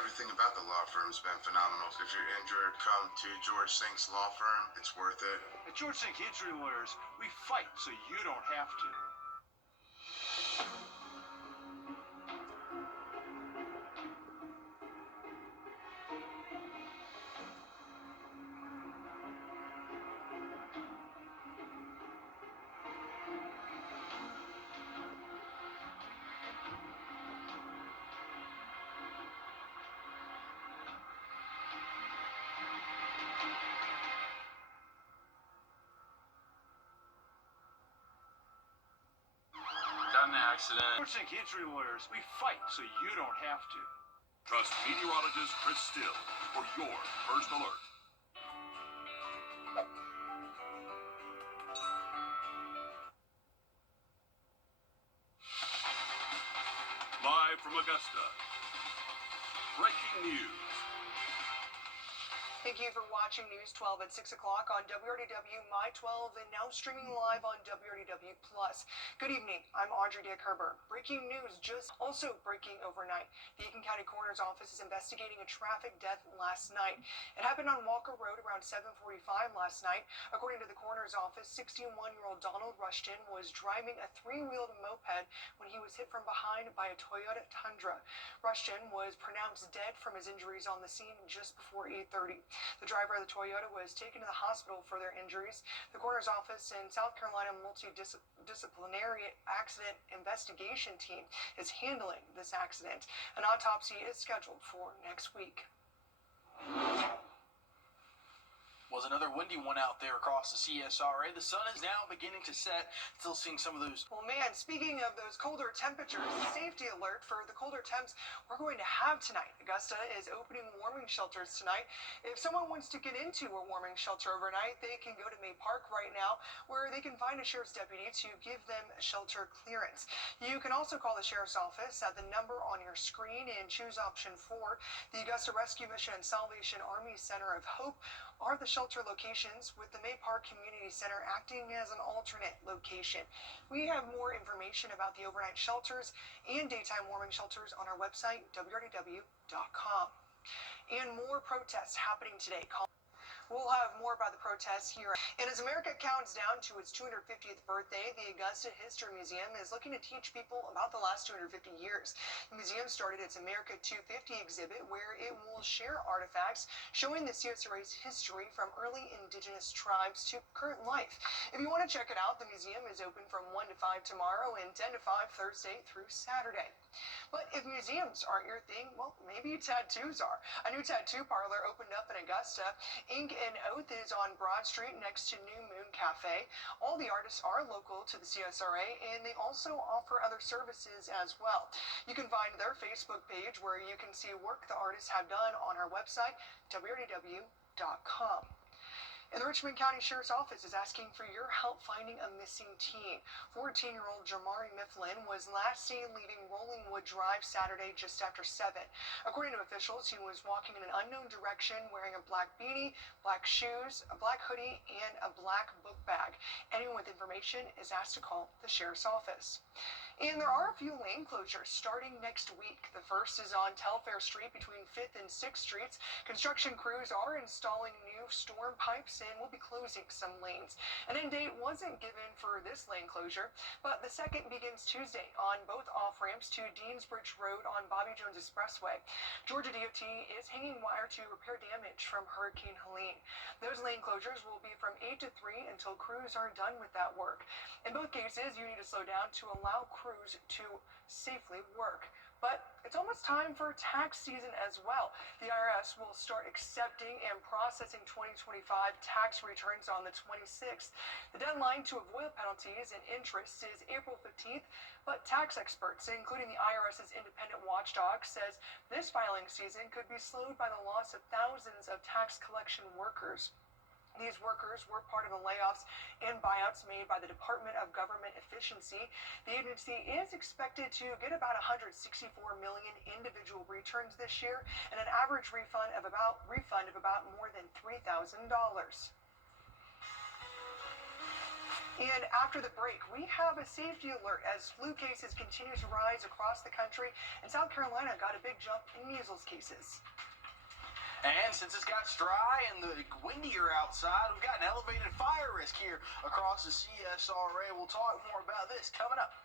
Everything about the law firm's been phenomenal. If you're injured, come to George Sink's law firm. It's worth it. At George Sink Injury Lawyers, we fight so you don't have to. Got in an accident. George Sink Injury Lawyers, we fight so you don't have to. Trust meteorologist Chris Still for your first alert. Live from Augusta, breaking news. Thank you for watching News 12 at 6 o'clock on WRDW My 12 and now streaming live on WRDW Plus. Good evening, I'm Audrey Dick-Herber. Breaking news just also breaking overnight. The Eaton County Coroner's Office is investigating a traffic death last night. It happened on Walker Road around 7:45 last night. According to the Coroner's Office, 61-year-old Donald Rushton was driving a three-wheeled moped when he was hit from behind by a Toyota Tundra. Rushton was pronounced dead from his injuries on the scene just before 8:30. The driver of the Toyota was taken to the hospital for their injuries. The Coroner's Office and South Carolina Multidisciplinary Accident Investigation Team is handling this accident. An autopsy is scheduled for next week. Was another windy one out there across the CSRA. The sun is now beginning to set. Still seeing some of those. Well, man, speaking of those colder temperatures, safety alert for the colder temps we're going to have tonight. Augusta is opening warming shelters tonight. If someone wants to get into a warming shelter overnight, they can go to May Park right now, where they can find a sheriff's deputy to give them shelter clearance. You can also call the sheriff's office at the number on your screen and choose option 4. The Augusta Rescue Mission and Salvation Army Center of Hope are the shelter locations, with the May Park Community Center acting as an alternate location. We have more information about the overnight shelters and daytime warming shelters on our website, wrdw.com. And more protests happening today. We'll have more about the protests here. And as America counts down to its 250th birthday, the Augusta History Museum is looking to teach people about the last 250 years. The museum started its America 250 exhibit, where it will share artifacts showing the CSRA's history from early indigenous tribes to current life. If you want to check it out, the museum is open from 1 to 5 tomorrow and 10 to 5 Thursday through Saturday. But if museums aren't your thing, well, maybe tattoos are. A new tattoo parlor opened up in Augusta. Ink and Oath is on Broad Street next to New Moon Cafe. All the artists are local to the CSRA, and they also offer other services as well. You can find their Facebook page, where you can see work the artists have done, on our website, wrdw.com. And the Richmond County Sheriff's Office is asking for your help finding a missing teen. 14-year-old Jamari Mifflin was last seen leaving Rollingwood Drive Saturday just after 7. According to officials, he was walking in an unknown direction wearing a black beanie, black shoes, a black hoodie, and a black book bag. Anyone with information is asked to call the Sheriff's Office. And there are a few lane closures starting next week. The first is on Telfair Street between 5th and 6th Streets. Construction crews are installing new storm pipes and will be closing some lanes. An end date wasn't given for this lane closure, but the second begins Tuesday on both off-ramps to Deansbridge Road on Bobby Jones Expressway. Georgia DOT is hanging wire to repair damage from Hurricane Helene. Those lane closures will be from 8 to 3 until crews are done with that work. In both cases, you need to slow down to allow crews to safely work. But it's almost time for tax season as well. The IRS will start accepting and processing 2025 tax returns on the 26th. The deadline to avoid penalties and interest is April 15th, but tax experts, including the IRS's independent watchdog, says this filing season could be slowed by the loss of thousands of tax collection workers. These workers were part of the layoffs and buyouts made by the Department of Government Efficiency. The agency is expected to get about 164 million individual returns this year, and an average refund of about more than $3,000. And after the break, we have a safety alert as flu cases continue to rise across the country, and South Carolina got a big jump in measles cases. And since it's got dry and the windier outside, we've got an elevated fire risk here across the CSRA. We'll talk more about this coming up.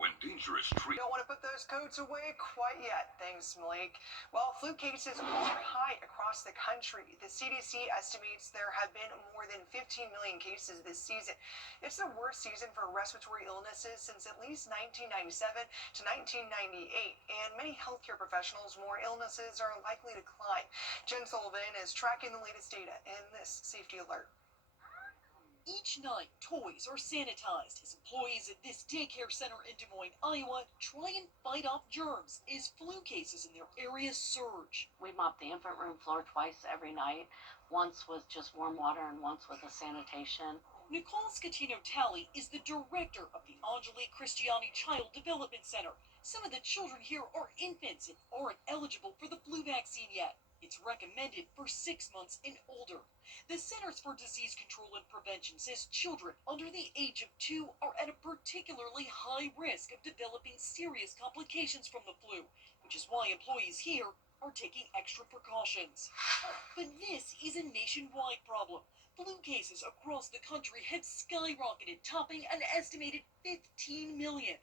When dangerous trees. Don't want to put those coats away quite yet. Thanks, Malik. Well, flu cases are high across the country. The CDC estimates there have been more than 15 million cases this season. It's the worst season for respiratory illnesses since at least 1997 to 1998. And many healthcare professionals, more illnesses are likely to climb. Jen Sullivan is tracking the latest data in this safety alert. Each night, toys are sanitized as employees at this daycare center in Des Moines, Iowa, try and fight off germs as flu cases in their area surge. We mop the infant room floor twice every night, once with just warm water and once with a sanitation. Nicole Scatino-Talley is the director of the Angelique Christiani Child Development Center. Some of the children here are infants and aren't eligible for the flu vaccine yet. It's recommended for 6 months and older. The Centers for Disease Control and Prevention says children under the age of 2 are at a particularly high risk of developing serious complications from the flu, which is why employees here are taking extra precautions. But this is a nationwide problem. Flu cases across the country have skyrocketed, topping an estimated 15 million.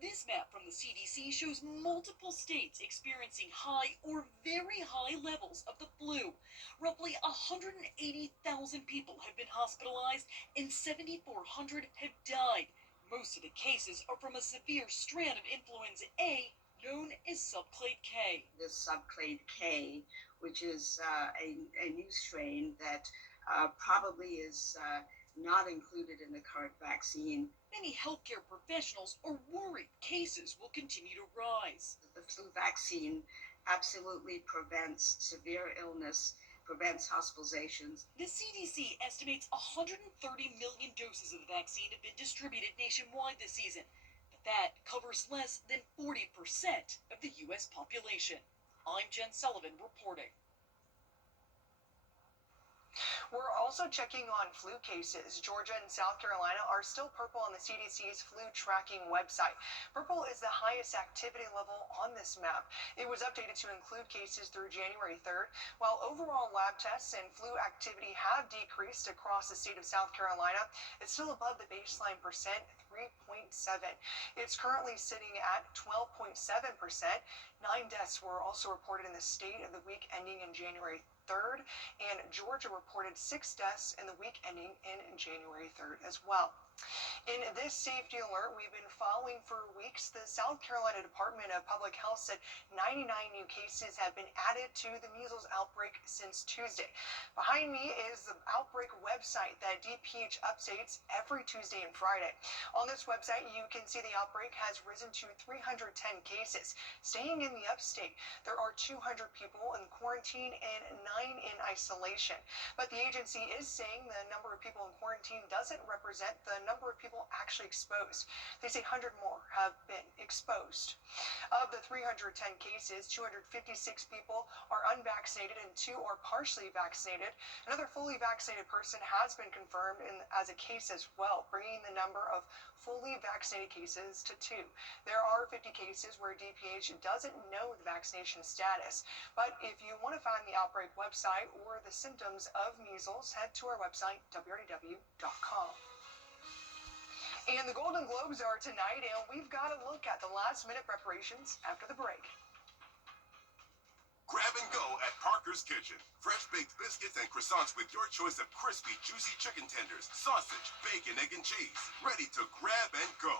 This map from the CDC shows multiple states experiencing high or very high levels of the flu. Roughly 180,000 people have been hospitalized and 7,400 have died. Most of the cases are from a severe strand of influenza A known as subclade K. This subclade K, which is a new strain that probably is not included in the current vaccine. Many healthcare professionals are worried cases will continue to rise. The flu vaccine absolutely prevents severe illness, prevents hospitalizations. The CDC estimates 130 million doses of the vaccine have been distributed nationwide this season, but that covers less than 40% of the U.S. population. I'm Jen Sullivan reporting. We're also checking on flu cases. Georgia and South Carolina are still purple on the CDC's flu tracking website. Purple is the highest activity level on this map. It was updated to include cases through January 3rd, while overall lab tests and flu activity have decreased across the state of South Carolina. It's still above the baseline percent, 3.7. It's currently sitting at 12.7%. 9 deaths were also reported in the state of the week ending in January 3rd, and Georgia reported 6 deaths in the week ending in January 3rd as well. In this safety alert we've been following for weeks, the South Carolina Department of Public Health said 99 new cases have been added to the measles outbreak since Tuesday. Behind me is the outbreak website that DPH updates every Tuesday and Friday. On this website, you can see the outbreak has risen to 310 cases. Staying in the upstate, there are 200 people in quarantine and 9 in isolation. But the agency is saying the number of people in quarantine doesn't represent the number of people actually exposed. They say 100 more have been exposed. Of the 310 cases, 256 people are unvaccinated and 2 are partially vaccinated. Another fully vaccinated person has been confirmed as a case as well, bringing the number of fully vaccinated cases to 2. There are 50 cases where DPH doesn't know the vaccination status. But if you want to find the outbreak website or the symptoms of measles, head to our website, wrdw.com. And the Golden Globes are tonight, and we've got a look at the last-minute preparations after the break. Grab and go at Parker's Kitchen. Fresh baked biscuits and croissants with your choice of crispy, juicy chicken tenders, sausage, bacon, egg, and cheese. Ready to grab and go.